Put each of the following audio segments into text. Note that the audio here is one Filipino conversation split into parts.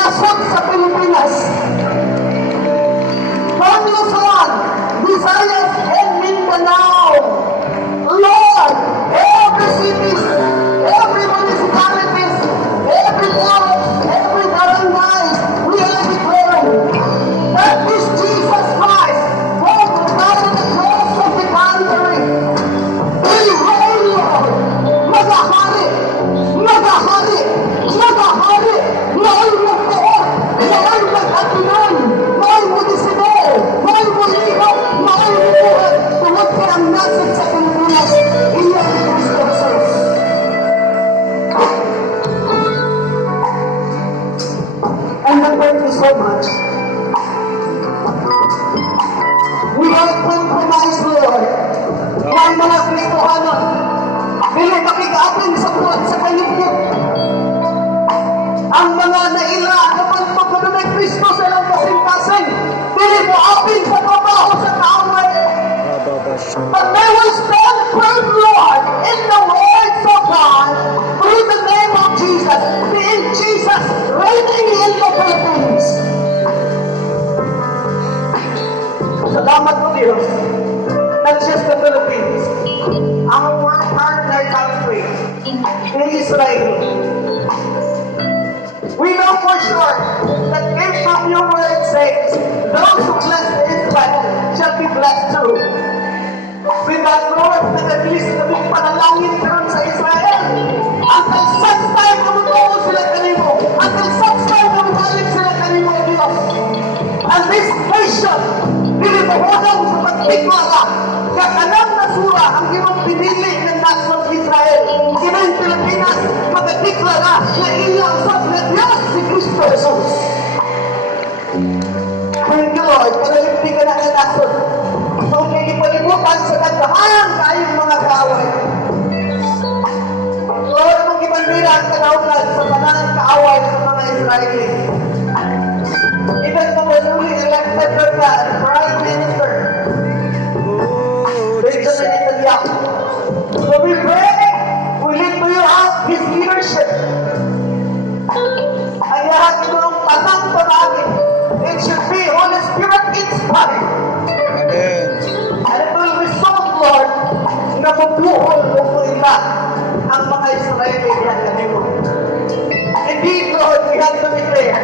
nasod sa Pilipinas. From Luzon, Visayas, and Mindanao. Lord, every cities, every municipalities, every province, every barangay, we are declaring that this Jesus Christ, who died on the cross of the Calvary, will reign, Lord. Magahari, magahari, magahari, noon magtuot, noon mag-atinan, noon mag-isibo, noon mag-ihap, noon mag-buhat, tungod ka ang nasib sa Pilipinas, iyan ni Cristo Jesus. And I thank you so much. We have compromised, Lord, ng mga Kristohano. Dili makikapin sa buwan sa kalipit. Ang mga naila kapag pagkaroon ng Kristo sa ilang kasing-kasing, dili mo apin sa trabaho sa kaaway. But they will stand firm, Lord, in the words of God, through the name of Jesus, being Jesus reigning in the Philippines. Salamat po, Diyos. Not just the Philippines. Our partner country in Israel. We know for sure that if from your word says, those who bless Israel shall be blessed too. With that, Lord, na naglis na may panalangin karon sa Israel. Until such time na magtuo sila kanimo. Until such time na magbalik sila kanimo, Diyos. And this nation, nilimuhodang sa pagtiklara, kakanang nasura ang iyong pinili ng nasong Israel. Kinang Pilipinas, magtiklara na ilang sa Diyos si Cristo Jesus. Thank you, Lord, panalimpi ka na ng nason. So, nagipalimutan sa nagdahan kayong mga kaaway. Lord, mong ibandira ang kanaunan sa panahang kaaway sa mga Israeli. Even the newly elected Prime Minister, Benjamin Netanyahu. So we pray, we lift to you up his leadership. Ang lahat ng tanang panangin, it should be Holy Spirit inspired. Amen. And it will result, Lord, na mabuhol o kuila ang mga Israeli yan kanimo. Indeed, Lord, we have to declare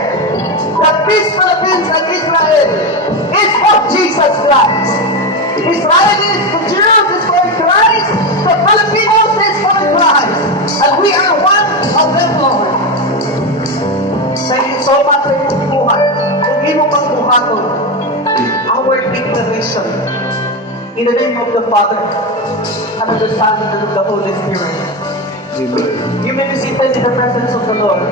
that this Philippines and Israel is of Jesus Christ. Israel is the Jews is for Christ, the Filipinos is for Christ, and we are one of them, Lord. Thank you so much sa iyong buhay. Kung hindi mo pang buhaton, our declaration in the name of the Father and of the Son and of the Holy Spirit. Amen. You may be seated in the presence of the Lord.